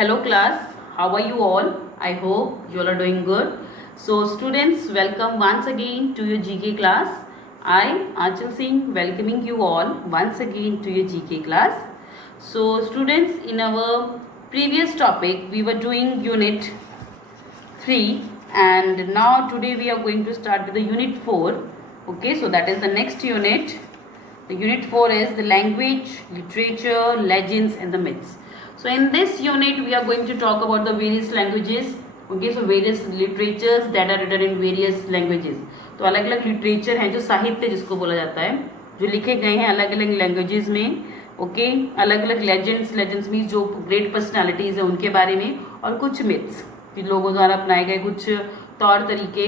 Hello class, how are you all? I hope you all are doing good. So students, welcome once again to your GK class. I, Achal Singh, welcoming you all once again to your GK class. So students, in our previous topic, we were doing unit 3 and now today we are going to start with the unit 4. Okay, so that is the next unit. The unit 4 is the language, literature, legends and the myths. So in this unit we are going to talk about the various languages. Okay, so various literatures that are written in various languages. तो अलग अलग literature हैं जो साहित्य जिसको बोला जाता है, जो लिखे गए हैं अलग अलग लैंग्वेजेस में. ओके, अलग अलग लेजेंड्स मीन जो ग्रेट पर्सनालिटीज है उनके बारे में, और कुछ मिथ्स लोगों द्वारा अपनाए गए कुछ तौर तरीके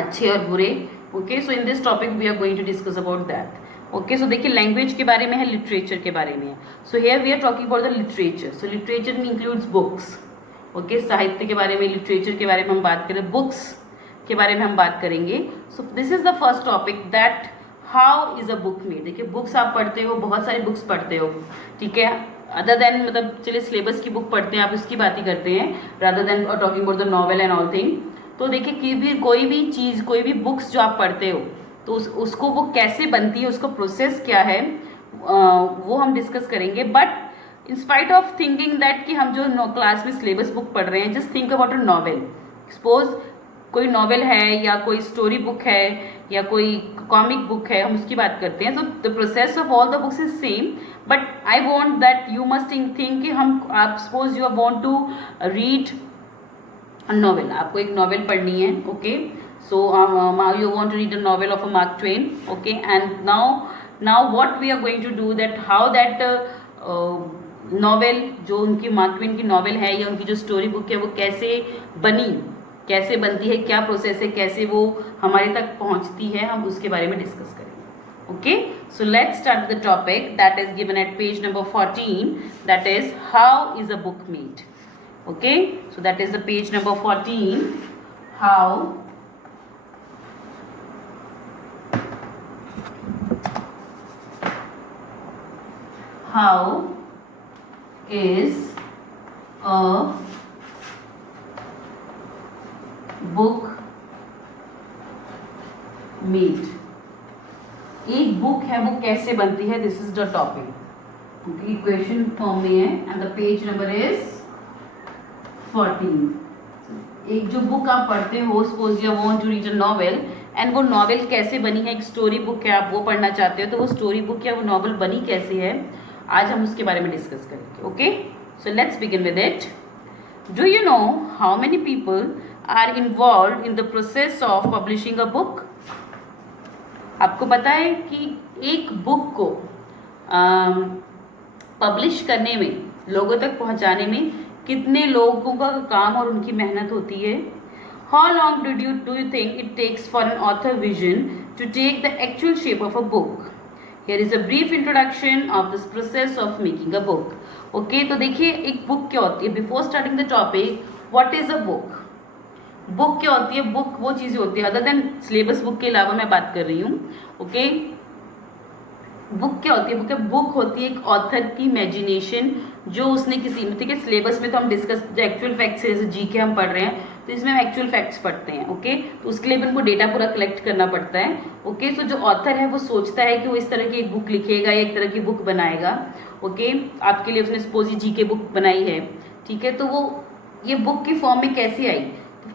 अच्छे और बुरे. Okay, so in this topic we are going to discuss about that. Okay, so देखिए लैंग्वेज के बारे में है, लिटरेचर के बारे में है. So here we are talking about the literature. So literature में इंक्लूड्स बुक्स. ओके, साहित्य के बारे में, लिटरेचर के बारे में हम बात करें, बुक्स के बारे में हम बात करेंगे. सो this is the first topic that how is a book made. देखिए बुक्स आप पढ़ते हो, बहुत सारी बुक्स पढ़ते हो, ठीक है. अदर देन मतलब चलिए सिलेबस की बुक पढ़ते हैं, आप उसकी बात ही करते हैं rather than talking about the novel and all thing. तो देखिए कोई भी चीज़, कोई भी बुक्स जो आप पढ़ते हो तो उसको वो कैसे बनती है, उसका प्रोसेस क्या है, वो हम डिस्कस करेंगे. But in spite of thinking that कि हम जो क्लास में सिलेबस बुक पढ़ रहे हैं, just think about a novel. Suppose कोई नॉवेल है या कोई स्टोरी बुक है या कोई कॉमिक बुक है, हम उसकी बात करते हैं. तो the process of all the books is same, but I want that you must think कि आप suppose you want to read novel, आपको एक नॉवेल पढ़नी है. Okay, so you want to read a novel of a Mark Twain. Okay, and now what we are going to do that how that novel जो उनकी mark Twain की novel है या उनकी जो स्टोरी बुक है वो कैसे बनी, कैसे बनती है, क्या प्रोसेस है, कैसे वो हमारे तक पहुंचती है, हम उसके बारे में डिस्कस करेंगे. Okay, so let's start the topic that is given at page number 14, that is how is a book made. Okay, so that is the page number 14. How is a book made? एक book है वो कैसे बनती है, this is the topic. Question form में है and the page number is 14. एक जो बुक आप पढ़ते हो, suppose you want to read a novel and वो नॉवेल कैसे बनी है, एक स्टोरी बुक है, आप वो पढ़ना चाहते हो, तो वो स्टोरी बुक या वो नॉवेल बनी कैसे है, आज हम उसके बारे में डिस्कस करेंगे. Okay, so let's begin with it. Do you know how many people are involve in the process of publishing a book? आपको पता है कि एक बुक को पब्लिश करने में, लोगों तक पहुंचाने में कितने लोगों का काम और उनकी मेहनत होती है? How long do you think it takes for an author vision to take the actual shape of a book? Here is a brief introduction of this process of making a book. Okay, तो देखिए एक book क्या होती है. Before starting the topic, what is a book? Book क्या होती है? Book वो चीज़ें होती है, अदर देन सिलेबस बुक के अलावा मैं बात कर रही हूँ. ओके, बुक क्या होती है? बुक होती है एक ऑथर की इमेजिनेशन जो उसने किसी, ठीक है, सिलेबस में तो हम डिस्कस जो एक्चुअल फैक्ट्स है, जैसे जीके हम पढ़ रहे हैं तो इसमें हम एक्चुअल फैक्ट्स पढ़ते हैं. ओके, तो उसके लिए भी उनको डेटा पूरा कलेक्ट करना पड़ता है. ओके, तो जो ऑथर है वो सोचता है कि वो इस तरह की एक बुक लिखेगा या एक तरह की बुक बनाएगा. ओके, आपके लिए उसने सपोज ही जीके बुक बनाई है, ठीक है, तो वो ये बुक की फॉर्म में कैसे आई?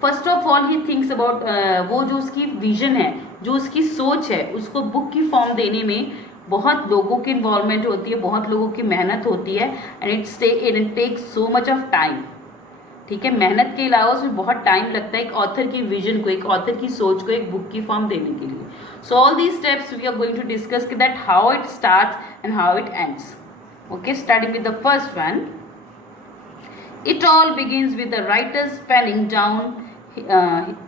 First of all he thinks about, वो जो उसकी विजन है, जो उसकी सोच है, उसको बुक की फॉर्म देने में बहुत लोगों की इन्वॉल्वमेंट होती है, बहुत लोगों की मेहनत होती है and it takes so much of time. ठीक है, मेहनत के अलावा उसमें बहुत टाइम लगता है एक ऑथर की विजन को, एक ऑथर की सोच को एक बुक की फॉर्म देने के लिए. So all these steps we are going to discuss that how it starts and how it ends. Okay, starting with the first one. It all begins with the writers penning down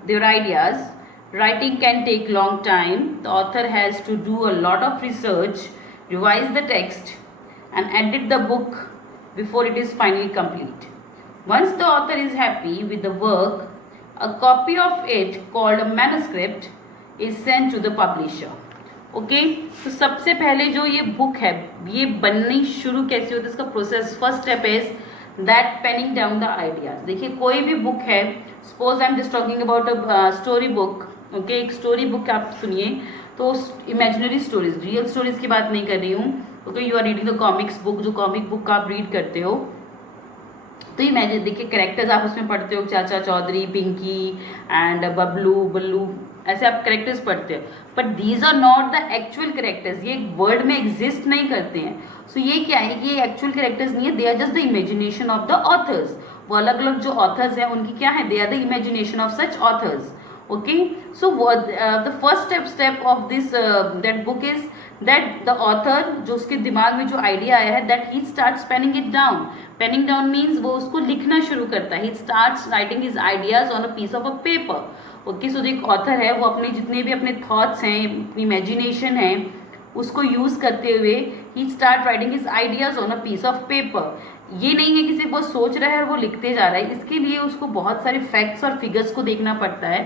their ideas. Writing can take long time. The author has to do a lot of research, revise the text, and edit the book before it is finally complete. Once the author is happy with the work, a copy of it called a manuscript is sent to the publisher. Okay, तो सबसे पहले जो ये book है ये बननी शुरू कैसे होती है, इसका process. First step is that penning down the ideas. देखिए कोई भी बुक है, suppose I am just talking about a story book, okay, एक स्टोरी बुक आप सुनिए, तो इमेजिनरी स्टोरीज, रियल स्टोरीज की बात नहीं कर रही हूँ, okay, you are reading the comics book, जो कॉमिक बुक आप रीड करते हो, तो इमेजिन, देखिए कैरेक्टर्स आप उसमें पढ़ते हो, चाचा चौधरी, पिंकी एंड बबलू, बल्लू, ऐसे आप कैरेक्टर्स पढ़ते हो, but these are not the actual characters, ये वर्ल्ड में एग्जिस्ट नहीं करते हैं। सो ये क्या है कि ये एक्चुअल कैरेक्टर्स नहीं है, they are just the imagination of the authors. वो अलग अलग जो ऑथर्स हैं उनकी क्या है, they are the imagination of such authors, okay, so the first step of this that book is that the author, जो उसके दिमाग में जो आइडिया आया है, that he starts penning it down. Penning down means वो उसको लिखना शुरू करता है, he starts writing his ideas on a piece of a paper, okay, so जो एक author है वो अपने जितने भी अपने thoughts हैं, अपनी imagination है, उसको यूज करते हुए he start writing his ideas on a piece of paper. ये नहीं है कि सिर्फ वो सोच रहा है और वो लिखते जा रहा है, इसके लिए उसको बहुत सारे फैक्ट्स और फिगर्स को देखना पड़ता है।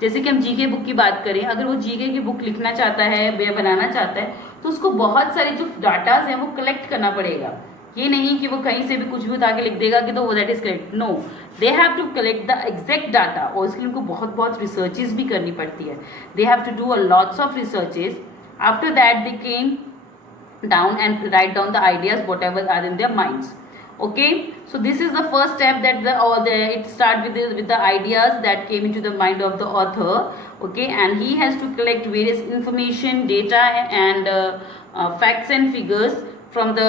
जैसे कि हम जीके बुक की बात करें, अगर वो जीके की बुक लिखना चाहता है या बनाना चाहता है, तो उसको बहुत सारे जो डाटाज हैं वो कलेक्ट करना पड़ेगा। ये नहीं कि वो कहीं से भी कुछ भी उठा के लिख देगा कि तो वो that is correct, no, they have to collect the exact data, और इसके लिए उनको बहुत बहुत रिसर्चेज भी करनी पड़ती है, they have to do a lots of researches. After that they came down and write down the ideas whatever are in their minds, okay, so this is the first step, that it start with the ideas that came into the mind of the author, okay, and he has to collect various information, data and facts and figures from the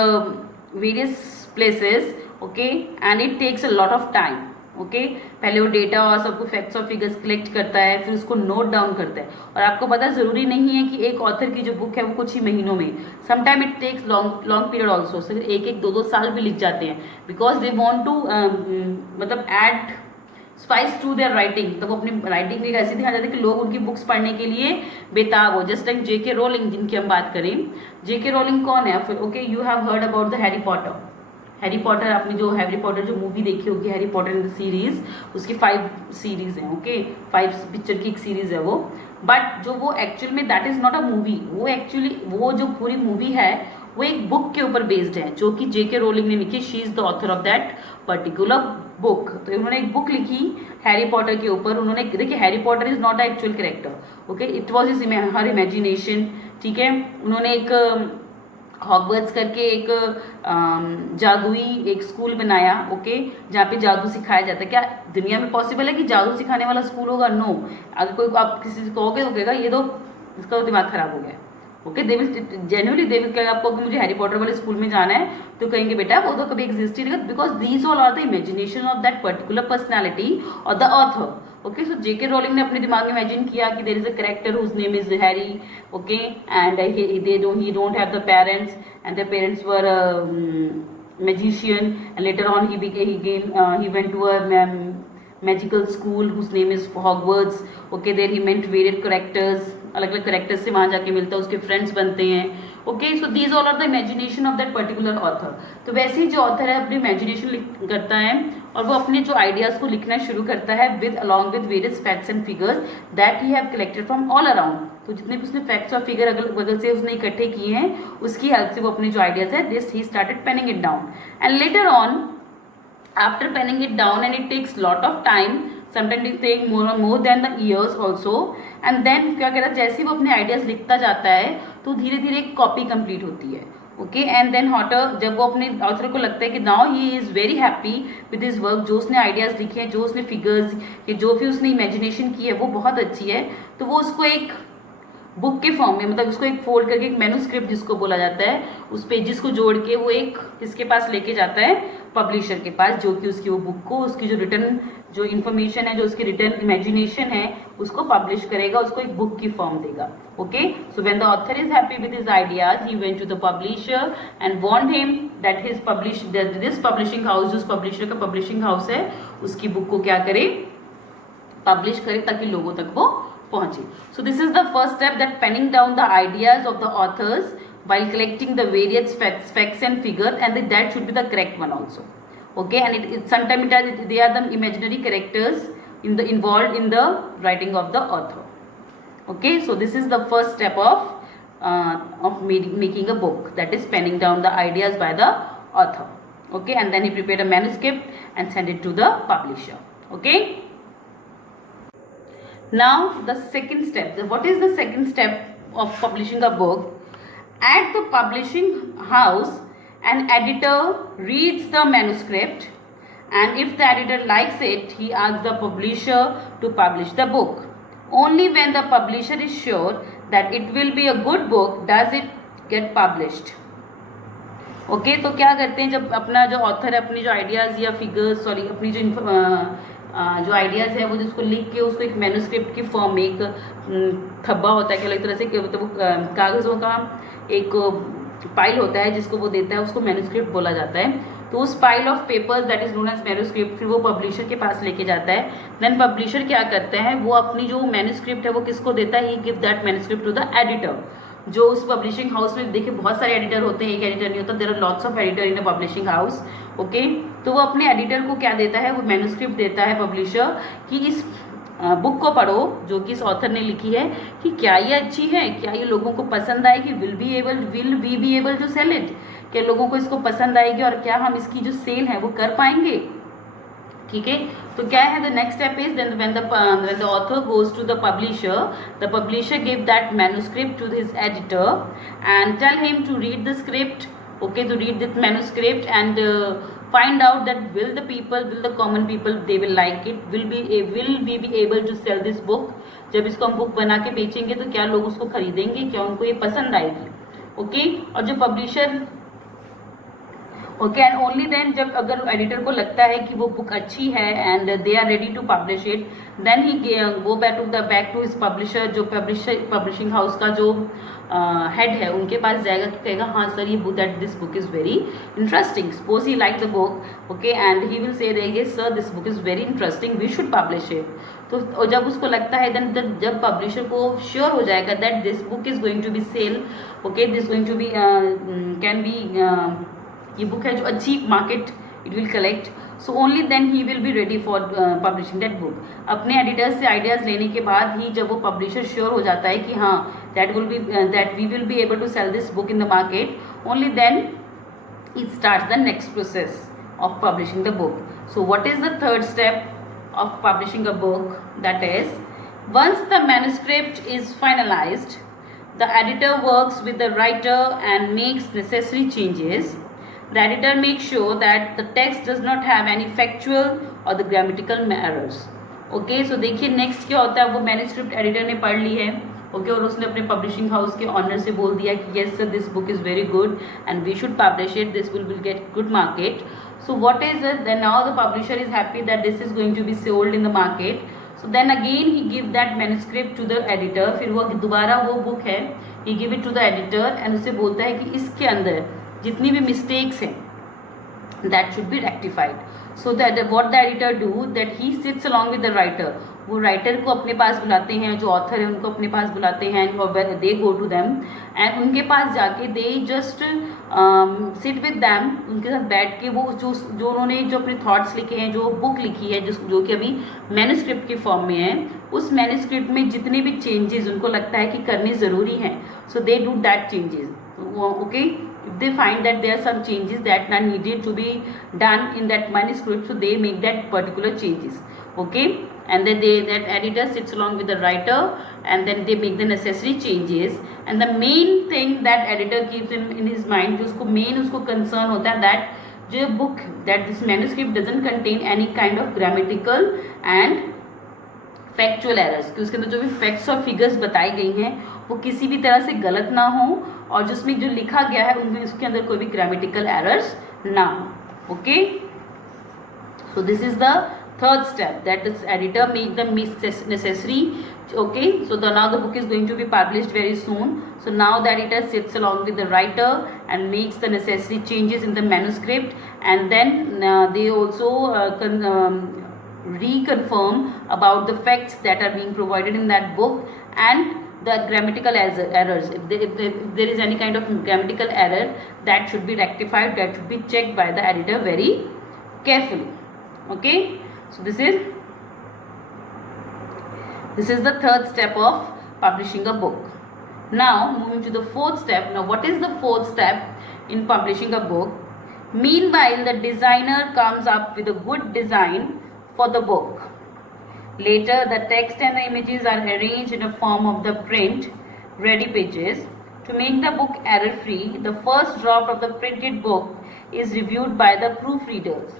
various places, okay, and it takes a lot of time, okay, पहले वो data और सबको facts और figures collect करता है, फिर उसको note down करता है। और आपको पता ज़रूरी नहीं है कि एक ऑथर की जो बुक है वो कुछ ही महीनों में, sometime it takes long period also, एक एक दो दो साल भी लिख जाते हैं, बिकॉज दे वॉन्ट टू मतलब add spice to their writing. तो वो अपनी राइटिंग में ऐसे दिखा जाता है कि लोग उनकी बुक्स पढ़ने के लिए बेताब हो, जस्ट लाइक जेके रोलिंग जिनकी हम बात करें। जेके रोलिंग कौन है फिर, okay, you have heard about the Harry Potter. Harry Potter, आपने जो हैरी पॉटर जो मूवी देखी होगी, Harry Potter in the series, उसकी 5 सीरीज हैं, ओके, 5 पिक्चर की एक सीरीज है वो, बट जो वो एक्चुअल में that is not a movie, वो एक्चुअली वो जो पूरी मूवी है वो एक बुक के ऊपर बेस्ड है, जो कि जेके रोलिंग ने लिखी, she is the author of that particular book. तो उन्होंने एक बुक लिखी हैरी पॉटर के ऊपर, उन्होंने, देखिए Harry Potter is not a actual character, okay, it was is her imagination, ठीक है। उन्होंने एक हॉगवर्ट्स करके एक जादुई एक स्कूल बनाया, ओके, जहाँ पे जादू सिखाया जाता है। क्या दुनिया में पॉसिबल है कि जादू सिखाने वाला स्कूल होगा? नो। अगर कोई आप किसी से कहोगे तो कहेगा ये तो इसका तो दिमाग खराब हो गया, okay, they will genuinely they will कहेगा आपको कि मुझे हैरी पॉटर वाले स्कूल में जाना है, तो कहेंगे बेटा वो तो कभी एग्जिस्ट ही नहीं, because these all are the imagination of that particular personality और the author, okay. So J K Rowling ने अपने दिमाग में इमेजिन किया कि there is a character whose name is Harry, okay, and he don't have the parents, and their parents were magician, and later on he went to a magical school whose name is Hogwarts, okay, there he met various characters, अलग अलग characters से वहाँ जाके मिलता है, उसके friends बनते हैं, okay. So these all are the imagination of that particular author. तो वैसे ही जो ऑथर है अपनी इमेजिनेशन करता है और वो अपने जो आइडियाज को लिखना शुरू करता है with along with various facts and figures that he have collected from all around. तो जितने भी उसने फैक्ट्स और फिगर अगल बगल से उसने इकट्ठे किए हैं, उसकी हेल्प से वो अपने जो आइडियाज है this he started penning it down, and later on after penning it down, and it takes lot of time, sometimes it take more than the years also, and then क्या कहता है, जैसे ही वो अपने आइडियाज लिखता जाता है तो धीरे धीरे एक कॉपी कंप्लीट होती है, ओके, एंड देन हॉटर जब वो अपने ऑथर को लगता है कि now he is very happy with his work, जो उसने आइडियाज लिखे हैं, जो उसने फिगर्स या जो भी उसने इमेजिनेशन की है वो बहुत अच्छी है, तो वो उसको एक बुक के फॉर्म में, मतलब उसको एक फोल्ड करके एक मैन्युस्क्रिप्ट जिसको बोला जाता है, उस पेजेस को जोड़ के वो एक किसके पास लेके जाता है, पब्लिशर के पास, जो कि उसकी वो बुक को, उसकी जो रिटर्न जो इन्फॉर्मेशन है, जो उसकी रिटर्न इमेजिनेशन है, उसको पब्लिश करेगा, उसको एक बुक की फॉर्म देगा, okay. So when the author is happy with his ideas he went to the publisher and warned him that his this publishing house, जो उस पब्लिशर का पब्लिशिंग हाउस है, उसकी बुक को क्या करे, पब्लिश करे, ताकि लोगों तक वो पहुंचे। So this is the first step, that penning down the ideas of the authors while collecting the various facts and figures, and that should be the correct one also, okay. And sometimes they are the imaginary characters involved in the writing of the author, okay. So this is the first step of making a book, that is penning down the ideas by the author, Okay, and then he prepared a manuscript and sent it to the publisher. Okay. Now the second step. What is the second step of publishing a book? At the publishing house, an editor reads the manuscript, and if the editor likes it, he asks the publisher to publish the book. Only when the publisher is sure that it will be a good book does it get published. Okay तो क्या करते हैं, जब अपना जो author है अपनी जो आइडियाज़ या फिगर्स सॉरी अपनी जो आइडियाज़ है वो जिसको लिख के उसको एक मैन्युस्क्रिप्ट की फॉर्म में एक थब्बा होता है कि एक तरह से मतलब वो कागज़ों का एक पाइल होता है जिसको वो देता है, उसको मैन्युस्क्रिप्ट बोला जाता है. तो उस pile of papers that is known as manuscript फिर वो पब्लिशर के पास लेके जाता है. देन पब्लिशर क्या करता है, वो अपनी जो मैन्युस्क्रिप्ट है वो किसको देता है, he give that manuscript to the editor. जो उस पब्लिशिंग हाउस में देखिए बहुत सारे एडिटर होते हैं, एक एडिटर नहीं होता, there are lots of editor in a publishing house. Okay, तो वो अपने एडिटर को क्या देता है, वो मैन्युस्क्रिप्ट देता है पब्लिशर कि इस बुक को पढ़ो जो कि इस ऑथर ने लिखी है कि क्या ये अच्छी है, क्या ये लोगों को पसंद आएगी, will we be able to sell it, क्या लोगों को इसको पसंद आएगी और क्या हम इसकी जो सेल है वो कर पाएंगे. ठीक है, तो क्या है the next step is then when the author goes to the publisher give that manuscript to his editor and tell him to read the script. Okay, to read this manuscript and find out that will the common people they will like it, will we be able to sell this book. जब इसको हम book बना के बेचेंगे तो क्या लोग उसको खरीदेंगे, क्या उनको ये पसंद आएगी. ओके, और जो publisher okay and only then जब अगर एडिटर को लगता है कि वो बुक अच्छी है and they are ready to publish it, then he go back to his publisher. जो पब्लिशिंग हाउस का जो हेड है उनके पास जाएगा कि कहेगा हाँ सर ये book that this book is very interesting, suppose he like the book. Okay, and he will say yes sir this book is very interesting, we should publish it. तो जब उसको लगता है देन जब पब्लिशर को sure हो जाएगा that this book is going to be sell, okay this going to be can be ये बुक है जो अच्छी market it will collect, so only then he will be ready for publishing that book. अपने editors से ideas लेने के बाद ही जब वो पब्लिशर श्योर हो जाता है कि हाँ that we will be able to sell this book in the market, only then it starts the next process of publishing the book. So what is the third step of publishing a book, that is once the manuscript is finalised the editor works with the writer and makes necessary changes. The editor makes sure that the text does not have any factual or the grammatical errors. Okay, so देखिए next क्या होता है, वो manuscript editor ने पढ़ ली है. Okay, और उसने अपने पब्लिशिंग हाउस के ऑनर से बोल दिया कि yes sir this book is very good and we should publish it, this will get good market. So what is it, then now the publisher is happy that this is going to be sold in the market. So then again he give that manuscript to the editor. फिर वो दोबारा वो book है he give it to the editor and उससे बोलता है कि इसके अंदर जितनी भी मिस्टेक्स हैं that should be rectified. So that what the editor do that he sits along with the writer. वो राइटर को अपने पास बुलाते हैं, जो ऑथर है उनको अपने पास बुलाते हैं और दे गो टू देम एंड उनके पास जाके they just sit with them. उनके साथ बैठ के वो जो उन्होंने जो अपने थॉट्स लिखे हैं, जो बुक लिखी है जो कि अभी मैन्युस्क्रिप्ट की फॉर्म में है, उस मैन्युस्क्रिप्ट में जितने भी चेंजेस उनको लगता है कि करने ज़रूरी हैं, so they do that changes. Okay, if they find that there are some changes that are needed to be done in that manuscript, so they make that particular changes. Okay, and then that editor sits along with the writer and then they make the necessary changes. And the main thing that editor keeps in his mind, जो उसको main उसको concern होता है that जो book that this manuscript doesn't contain any kind of grammatical and factual errors, कि उसके अंदर जो भी फैक्ट्स और फिगर्स बताई गई हैं वो किसी भी तरह से गलत ना हो और जिसमें जो लिखा गया है उनमें उसके अंदर कोई भी ग्रामेटिकल एरर्स ना हो. Okay, so this is the third step that this editor make the necessary. Okay, so now the book is going to be published very soon. So now the editor sits along with the writer and makes the necessary changes in the manuscript, and then they also reconfirm about the facts that are being provided in that book and the grammatical errors. If there is any kind of grammatical error, that should be rectified, that should be checked by the editor very carefully. Okay, so this is the third step of publishing a book. Now moving to the fourth step. Now what is the fourth step in publishing a book? Meanwhile, the designer comes up with a good design for the book. Later, the text and the images are arranged in a form of the print ready pages. To make the book error-free, the first draft of the printed book is reviewed by the proofreaders.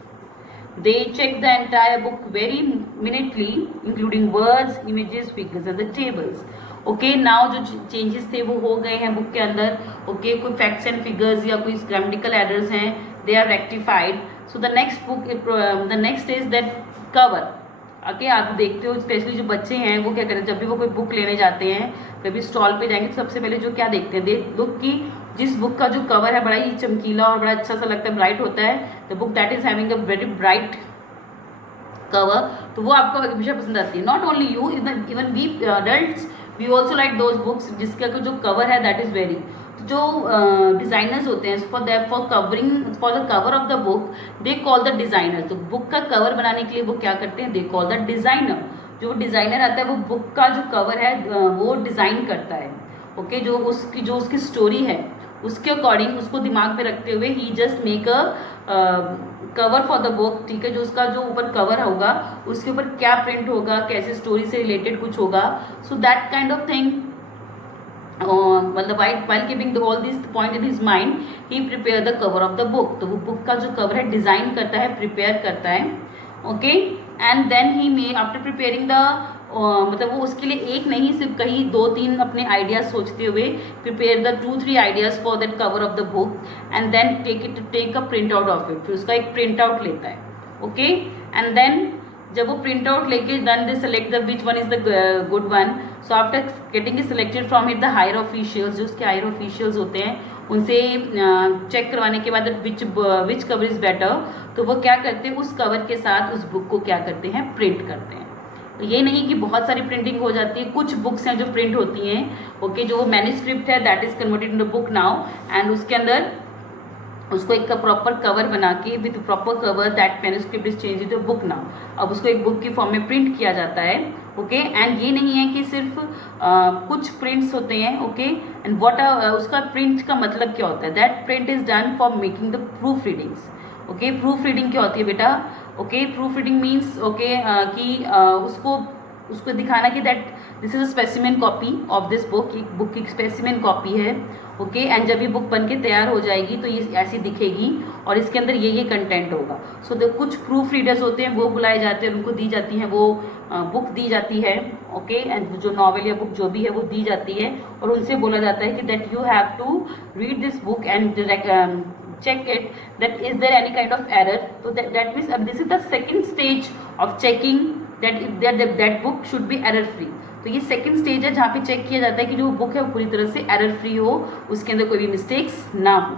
They check the entire book very minutely, including words, images, figures and the tables. Okay now जो changes थे वो हो गए हैं book के अंदर. Okay कोई facts and figures या कोई ग्रामेटिकल एरर्स हैं, they are rectified. So the next is that cover. Okay आप देखते हो स्पेशली जो बच्चे हैं वो क्या करते हैं, जब भी वो कोई बुक लेने जाते हैं, कभी स्टॉल पे जाएंगे तो सबसे पहले जो क्या देखते हैं, देख लुक कि जिस बुक का जो कवर है बड़ा ही चमकीला और बड़ा अच्छा सा लगता है, ब्राइट होता है, the book that is having a very bright cover, तो वो आपको हमेशा पसंद आती है. Not only you, even we adults we also like those books जिसका जो कवर है दैट इज वेरी. जो डिज़ाइनर्स होते हैं for the cover of the book they call the designer. तो बुक का कवर बनाने के लिए वो क्या करते हैं, दे कॉल द डिज़ाइनर. जो डिज़ाइनर आता है वो बुक का जो कवर है वो डिज़ाइन करता है. ओके जो उसकी स्टोरी है उसके अकॉर्डिंग उसको दिमाग में रखते हुए he just make a cover for the book. ठीक है, जो उसका जो ऊपर कवर होगा उसके ऊपर क्या प्रिंट होगा, कैसे स्टोरी से रिलेटेड कुछ होगा. So that kind of thing, मतलब while keeping all these point in his mind, he prepare the cover of the book. तो वो बुक का जो कवर है डिज़ाइन करता है, प्रिपेयर करता है. Okay and then he may after preparing the मतलब वो उसके लिए एक नहीं सिर्फ कहीं 2-3 अपने आइडियाज सोचते हुए prepare the 2-3 ideas for that cover of the book and then take a print out of it. फिर उसका एक प्रिंट आउट लेता है. ओके एंड देन जब वो प्रिंट आउट लेके then they select the which one is the good one. So after getting it selected from it the higher officials, जो उसके हायर ऑफिशियल्स होते हैं उनसे चेक करवाने के बाद विच कवर इज बेटर, तो वो क्या करते हैं उस कवर के साथ उस बुक को क्या करते हैं, प्रिंट करते हैं. तो ये नहीं कि बहुत सारी प्रिंटिंग हो जाती है, कुछ बुक्स हैं जो प्रिंट होती हैं. ओके जो वो मैन्युस्क्रिप्ट है that is converted in the book now and उसके अंदर उसको एक प्रॉपर कवर बना के with proper cover that manuscript is change to book now. अब उसको एक बुक की फॉर्म में प्रिंट किया जाता है. ओके एंड ये नहीं है कि सिर्फ कुछ प्रिंट्स होते हैं. ओके एंड व्हाट उसका प्रिंट का मतलब क्या होता है, that print is done for making the proof readings. Okay proof reading क्या होती है बेटा, okay proof reading means okay कि उसको दिखाना कि that this is a specimen copy of this book. एक बुक की स्पेसिमेन कॉपी है. ओके एंड जब ये बुक बन के तैयार हो जाएगी तो ये ऐसी दिखेगी और इसके अंदर ये कंटेंट होगा. सो कुछ प्रूफ रीडर्स होते हैं वो बुलाए जाते हैं, उनको दी जाती है वो बुक दी जाती है. ओके एंड जो नॉवेल या बुक जो भी है वो दी जाती है और उनसे बोला जाता है कि that you have to read this book and check it that is there any kind of error. So that means this is the second stage of checking that book should be error free. तो ये second stage है जहाँ पे check किया जाता है कि जो बुक है वो पूरी तरह से एरर फ्री हो, उसके अंदर कोई भी मिस्टेक्स ना हो.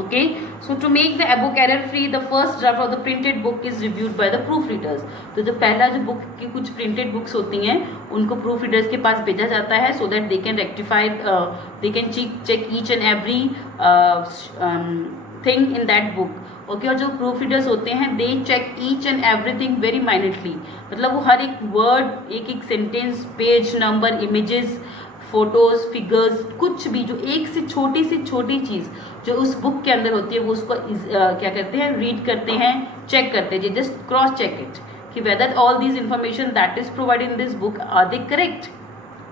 Okay so to make the book error free the first draft of the printed book is reviewed by the proof readers. तो जो पहला जो बुक की कुछ प्रिंटेड बुक्स होती हैं उनको प्रूफ रीडर्स के पास भेजा जाता है so that they can rectify, they can check each and every thing in that book. Okay और जो प्रूफ रीडर्स होते हैं they check each and everything very minutely. मतलब वो हर एक वर्ड, एक sentence, page number, images, photos, figures, कुछ भी जो एक से छोटी चीज़ जो उस बुक के अंदर होती है वो उसको क्या करते हैं, रीड करते हैं, चेक करते हैं. जस्ट क्रॉस चेक इट कि whether all these information that is provided in this book are they correct.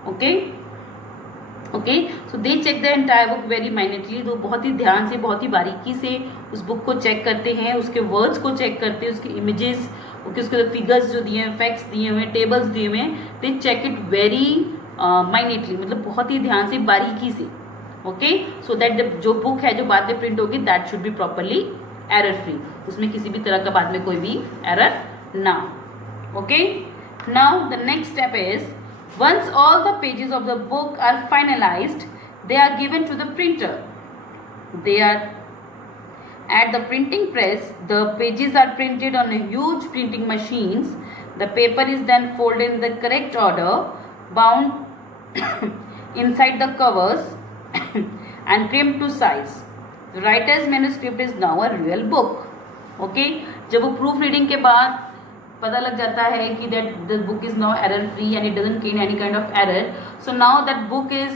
Okay so they check the entire book very minutely. तो बहुत ही ध्यान से, बहुत ही बारीकी से उस बुक को चेक करते हैं, उसके वर्ड्स को चेक करते हैं, उसके इमेजेस, उसके फिगर्स जो दिए हैं, फैक्ट्स दिए हुए हैं, टेबल्स दिए हुए हैं, they check it very minutely, मतलब बहुत ही ध्यान से, बारीकी से. ओके सो दैट जो बुक है जो बाद में प्रिंट होगी that should be properly error free, उसमें किसी भी तरह का बाद में कोई भी एरर ना. Okay now the next step is once all the pages of the book are finalized they are given to the printer. They are at the printing press. The pages are printed on a huge printing machines. The paper is then folded in the correct order, bound inside the covers and trimmed to size. The writer's manuscript is now a real book. Okay, जब वो proof reading के बाद पता लग जाता है कि that the book is now error free and it doesn't contain any kind of error, so now that book is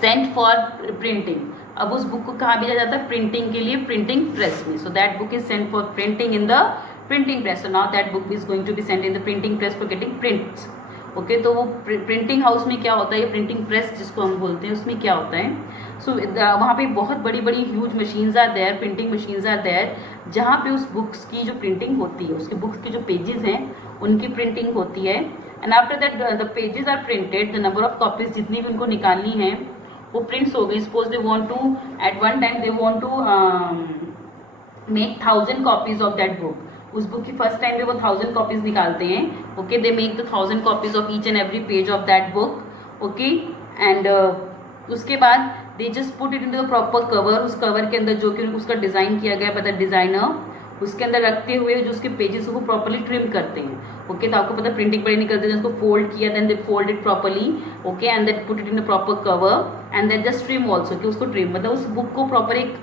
sent for printing. अब उस बुक को कहाँ भेजा जाता है? प्रिंटिंग के लिए प्रिंटिंग प्रेस में. So that book is sent for printing in the printing press. So now that book is going to be sent in the printing press for getting prints. Okay, तो वो printing house में क्या होता है, printing press जिसको हम बोलते हैं, उसमें क्या होता है? सो वहाँ पे बहुत बड़ी बड़ी huge machines are there, printing machines are there, जहाँ पे उस बुक्स की जो प्रिंटिंग होती है, उसके बुक्स के जो पेजेस हैं उनकी प्रिंटिंग होती है. And after that the pages are printed, the number of copies जितनी भी उनको निकालनी है वो प्रिंट्स हो गई. Suppose they want to at one time they want to make 1000 copies of that book. उस बुक की फर्स्ट टाइम में वो 1000 कॉपीज निकालते हैं. Okay, they make the 1000 copies of each and every page of that book. Okay, and उसके बाद they just put it in the proper cover. उस cover के अंदर जो कि उसका डिजाइन किया गया बाय द डिजाइनर, उसके अंदर रखते हुए जो उसके पेजेस को प्रॉपर्ली ट्रिम करते हैं. ओके, तो आपको पता प्रिंटिंग बड़े निकलते हैं, उसको फोल्ड किया, then they fold it properly. Okay, and then put it in the proper cover and then just trim also, कि उसको ट्रिम मतलब उस बुक को प्रॉपर एक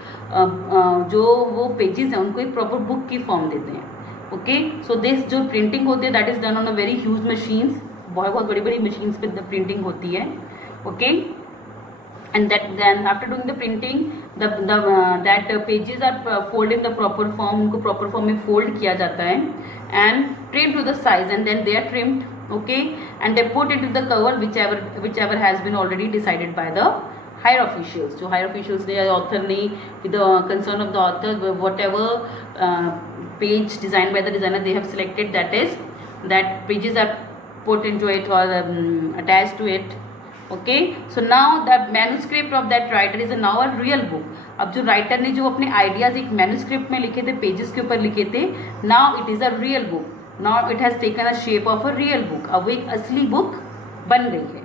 जो वो पेजेस हैं उनको एक प्रॉपर बुक की फॉर्म देते हैं. ओके, सो दिस जो प्रिंटिंग होती है that is done on a very huge machines. बहुत बहुत बड़ी बड़ी मशीन्स पे प्रिंटिंग होती है. Okay, and that then after doing the printing that pages are folded in the proper form. उनको proper form में fold किया जाता है and trimmed to the size and then they are trimmed. Okay, and they put it in the cover whichever has been already decided by the higher officials. जो higher officials ने author ने with the concern of the author whatever page designed by the designer they have selected, that pages are put into it or attached to it. Okay, so now the manuscript of that writer is now a real book. अब जो writer ने जो अपने ideas एक manuscript में लिखे थे, pages के ऊपर लिखे थे, now it is a real book. Now it has taken a shape of a real book. अब वो एक असली बुक बन गई है.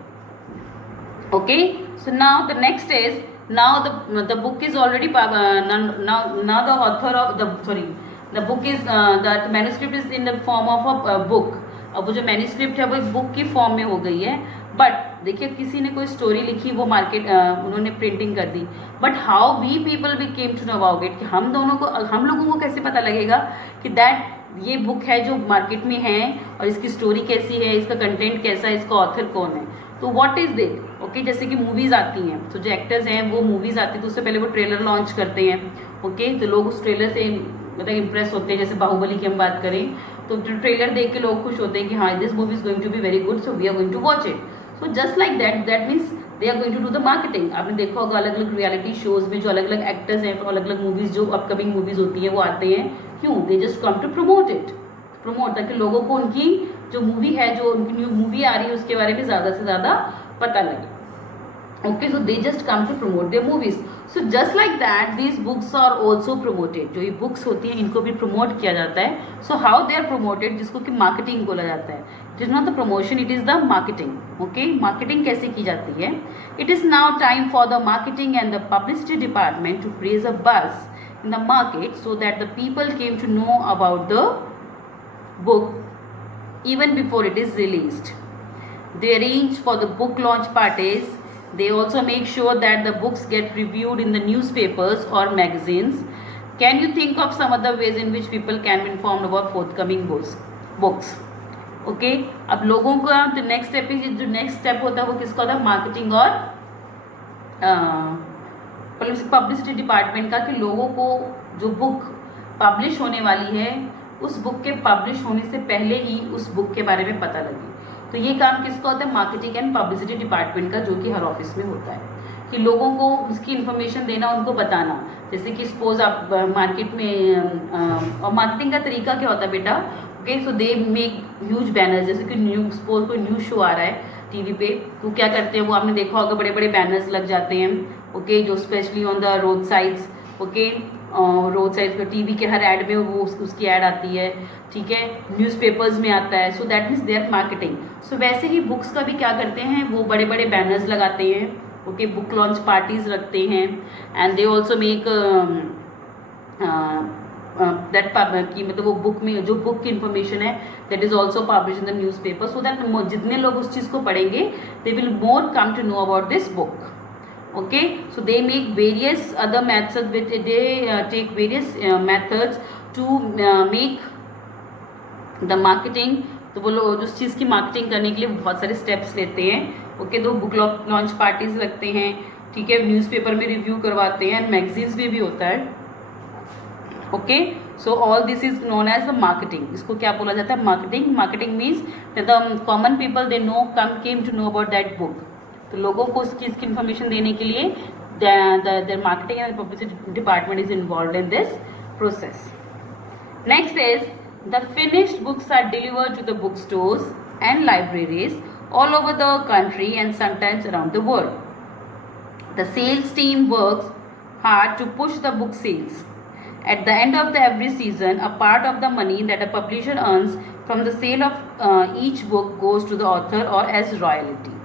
Okay, so now the next is now the book is already now the author of the book is the manuscript is in the form of a book. अब वो जो मैन्युस्क्रिप्ट है वो एक बुक की फॉर्म में हो गई है. बट देखिए, किसी ने कोई स्टोरी लिखी, वो मार्केट उन्होंने प्रिंटिंग कर दी. But how we people we came to know about it, कि हम लोगों को कैसे पता लगेगा कि दैट ये बुक है जो मार्केट में है और इसकी स्टोरी कैसी है, इसका कंटेंट कैसा है, इसका ऑथर कौन है. तो व्हाट इज दिट. ओके, जैसे कि मूवीज आती हैं, तो जो एक्टर्स हैं वो मूवीज आती है तो उससे पहले वो ट्रेलर लॉन्च करते हैं. ओके, तो लोग उस ट्रेलर से मतलब इम्प्रेस होते हैं. जैसे बाहुबली की हम बात करें तो ट्रेलर देख के लोग खुश होते हैं कि हाँ this movie is going to be very good, so we are going to watch it. So just like that means they are going to do the marketing. आपने देखा होगा अलग अलग रियलिटी शोज में जो अलग अलग एक्टर्स हैं, अलग अलग मूवीज जो अपकमिंग मूवीज होती हैं वो आते हैं. क्यों? They just come to promote it, ताकि लोगों को उनकी जो मूवी है, जो उनकी न्यू मूवी आ रही है उसके बारे में ज़्यादा से ज़्यादा पता लगे. Okay, so they just come to promote their movies. So just like that these books are also promoted. जो ये बुक्स होती हैं इनको भी प्रमोट किया जाता है. So how they are promoted, जिसको कि मार्केटिंग बोला जाता है. It is not the promotion, it is the marketing. Okay, marketing कैसे की जाती है? It is now time for the marketing and the publicity department to create a buzz in the market so that the people came to know about the book even before it is released. They arrange for the book launch parties. They also make sure that the books get reviewed in the newspapers or magazines. Can you think of some other ways in which people can be informed about forthcoming books? Okay, अब लोगों का जो next step होता है वो किसका होता है? मार्केटिंग और पब्लिसिटी डिपार्टमेंट का, कि लोगों को जो बुक पब्लिश होने वाली है उस बुक के पब्लिश होने से पहले ही उस बुक के बारे में पता लगे. तो ये काम किसका होता है? मार्केटिंग एंड पब्लिसिटी डिपार्टमेंट का, जो कि हर ऑफिस में होता है, कि लोगों को उसकी इन्फॉर्मेशन देना, उनको बताना. जैसे कि सपोज आप मार्केट में और मार्केटिंग का तरीका क्या होता है बेटा? Okay, so they make huge banners. जैसे कि सपोज कोई न्यूज़ शो आ रहा है टीवी पे, तो क्या करते हैं वो आपने देखा होगा, बड़े बड़े बैनर्स लग जाते हैं. ओके, जो specially on the road sides. Okay, road side पर टीवी के हर एड में वो उसकी एड आती है. ठीक है, न्यूज़पेपर्स में आता है. So that means they are marketing. So वैसे ही बुक्स का भी क्या करते हैं, वो बड़े बड़े बैनर्स लगाते हैं. ओके, बुक लॉन्च पार्टीज रखते हैं. And they also make that की मतलब वो बुक में जो बुक की इंफॉर्मेशन है that is also publish in the newspaper, so that जितने लोग उस चीज़ को पढ़ेंगे they will more come to know about this book. Okay, so they make various other methods which they take various methods to make the marketing. तो वो लोग उस चीज़ की मार्केटिंग करने के लिए बहुत सारे स्टेप्स लेते हैं. ओके, तो बुक लॉन्च पार्टीज रखते हैं. ठीक है, न्यूज़पेपर में रिव्यू करवाते हैं, मैगजीन्स में भी होता है. Okay, so all this is known as the marketing. इसको क्या बोला जाता है? Marketing. Marketing means the common people they know came to know about that book. तो लोगों को उस चीज़ की इन्फॉर्मेशन देने के लिए the marketing and publicity department is involve in this process. Next is the finished books are delivered to the bookstores and libraries all over the country and sometimes around the world. The sales team works hard to push the book sales. At the end of every season, a part of the money that a publisher earns from the sale of each book goes to the author or as royalty.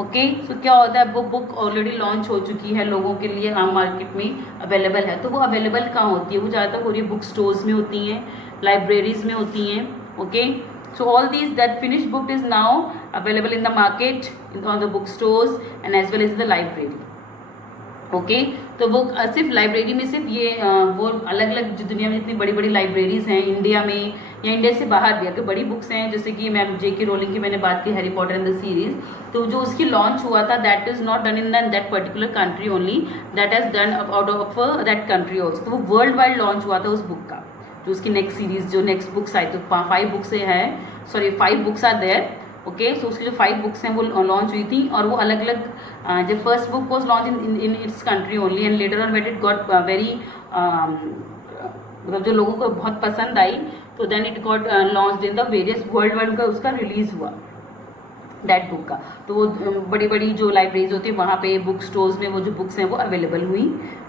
Okay, so क्या होता है, वो book already launch हो चुकी है, लोगों के लिए आम मार्केट में अवेलेबल है. तो वो अवेलेबल कहाँ होती है? वो ज़्यादातर हो रही है बुक स्टोर्स में होती हैं, लाइब्रेरीज में होती हैं. Okay, so all these that finish book is now available in the market, on the book stores and as well as the library. Okay, तो वो सिर्फ लाइब्रेरी में सिर्फ ये वो अलग अलग जो दुनिया में जितनी बड़ी बड़ी लाइब्रेरीज हैं इंडिया में या इंडिया से बाहर भी, अगर बड़ी बुक्स हैं जैसे कि मैम J.K. रोलिंग की मैंने बात की, Harry Potter and the series, तो जो उसकी लॉन्च हुआ था that is not done in that particular country only, that has done out of that country also. तो वो वर्ल्ड वाइड लॉन्च हुआ था उस बुक का, जो उसकी नेक्स्ट सीरीज जो नेक्स्ट बुक्स आई, तो 5 बुक्स है, sorry 5 books are there. Okay, so उसकी जो 5 बुक्स हैं वो लॉन्च हुई थी और वो अलग अलग, जब first book was launch in its country only and later on wait it got very, मतलब जो लोगों को बहुत पसंद आई, तो then it got launch in the various world wide का उसका रिलीज हुआ दैट बुक का. तो वो बड़ी बड़ी जो लाइब्रेरीज होती है वहाँ पे बुक स्टोर्स में वो जो बुक्स हैं वो अवेलेबल हुई,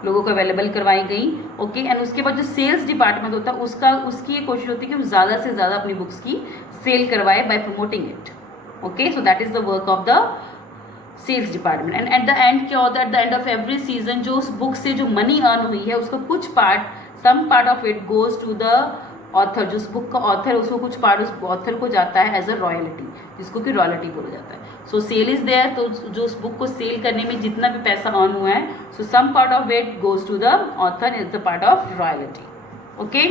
लोगों को अवेलेबल करवाई गई. ओके, एंड उसके बाद जो सेल्स डिपार्टमेंट होता है उसकी ये कोशिश होती है कि वो ज़्यादा से ज़्यादा अपनी बुक्स की सेल करवाए by promoting it. Okay, so that is the work of the sales department. And at the end क्या होता है, at the end of every season जो उस बुक से जो मनी अर्न हुई है उसका कुछ part, some part of it goes to the author. जो उस बुक का ऑथर है उसको कुछ पार्ट उस ऑथर को जाता है एज अ रॉयल्टी, जिसको कि रॉयल्टी बोला जाता है. सो सेल इज देयर, तो जो उस बुक को सेल करने में जितना भी पैसा अर्न हुआ है, so some part of it goes to the author is the part of royalty. Okay,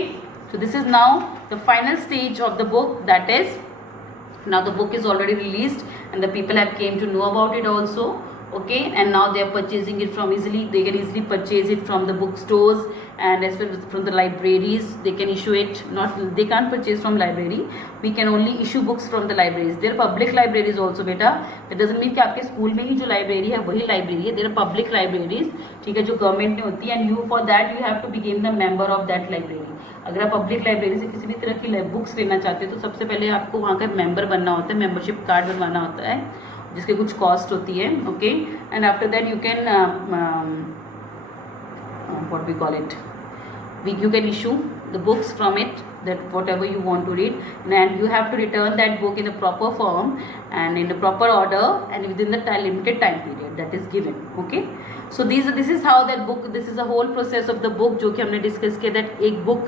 so this is now the final stage of the book, that is now the book is already released and the people have came to know about it also. Okay, and now they are purchasing it from easily, they can easily purchase it from the bookstores and as well as from the libraries. They can issue it, not they can't purchase from library, we can only issue books from the libraries. There are public libraries also beta, that doesn't mean कि आपके school में ही जो library है वही library है. there are public libraries, ठीक है, जो गवर्नमेंट में होती है, and you for that you have to become the member of that library. अगर आप पब्लिक लाइब्रेरी से किसी भी तरह की बुक्स लेना चाहते हो तो सबसे पहले आपको वहाँ का मेंबर बनना होता है, मेंबरशिप कार्ड बनवाना होता है जिसके कुछ कॉस्ट होती है. Okay, and after that you can what we call it, you can issue the books from it, that whatever you want to read, and you have to return that book in a proper form and in the proper order and within the limited time period that is given. Okay, so this is how that book, this is the whole process of the book जो कि हमने discuss किया. That एक book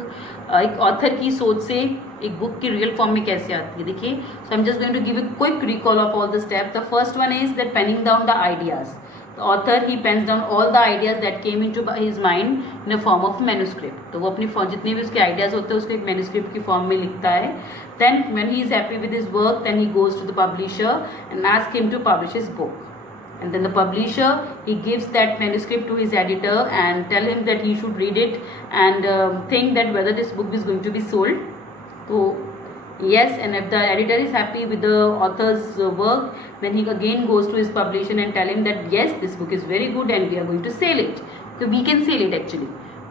एक author की सोच से एक बुक की रियल फॉर्म में कैसे आती है. देखिए, so I am just going to give a quick recall of all the step. The first one is that penning down the ideas. The author he pens down all the ideas that came into his mind in a form of manuscript. तो वो अपनी जितने भी उसके ideas होते हैं उसको एक manuscript की form में लिखता है. Then when he is happy with his work, then he goes to the publisher and asks him to publish his book. And then the publisher he gives that manuscript to his editor and tell him that he should read it and think that whether this book is going to be sold. So yes, and if the editor is happy with the author's work, then he again goes to his publisher and tell him that yes, this book is very good and we are going to sell it. So we can sell it actually.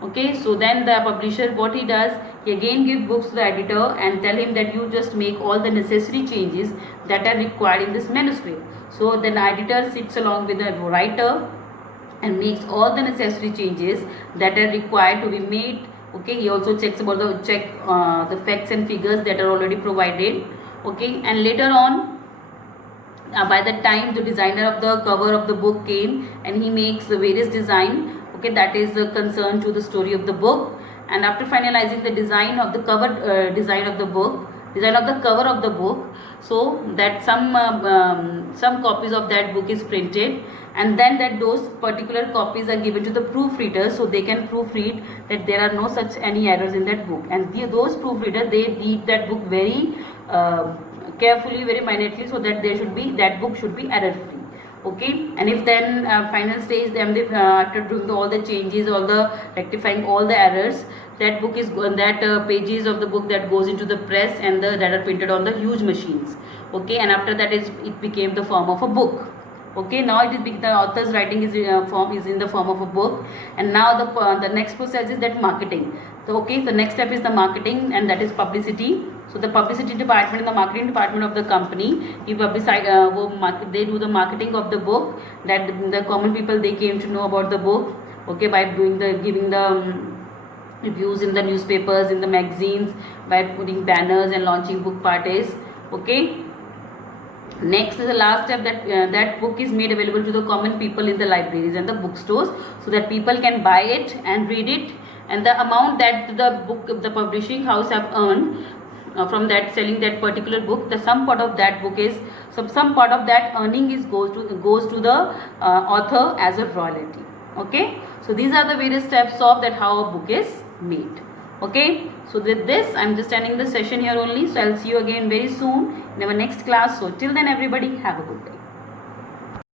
Okay, so then the publisher, what he does, he again gives books to the editor and tell him that you just make all the necessary changes that are required in this manuscript. So then the editor sits along with the writer and makes all the necessary changes that are required to be made. Okay, he also checks about the facts and figures that are already provided. Okay, and later on, by the time the designer of the cover of the book came and he makes the various design, okay, that is concerned to the story of the book. And after finalizing the design of the cover, design of the cover of the book, so that some copies of that book is printed, and then that those particular copies are given to the proofreaders so they can proofread that there are no such any errors in that book. And those proofreaders, they read that book very carefully, very minutely, so that that book should be error free. Okay, and if then final stage, then they, after doing all the changes, all the rectifying all the errors, that book is that pages of the book that goes into the press and that are printed on the huge machines. Okay, and after that it became the form of a book. Okay, now it is the author's writing is in the form of a book. And now the next process is that marketing. So okay, the next step is the marketing, and that is publicity. So the publicity department and the marketing department of the company, they do the marketing of the book, that the common people, they came to know about the book. Okay, by giving the reviews in the newspapers, in the magazines, by putting banners and launching book parties. Okay, next is the last step, that book is made available to the common people in the libraries and the bookstores, so that people can buy it and read it, and the amount that the publishing house have earned from that selling that particular book, the some part of that book is some part of that earning is goes to the author as a royalty. Okay, so these are the various steps of that how a book is made. Okay, so with this I'm just ending the session here only. So I'll see you again very soon in our next class. So till then, everybody, have a good day.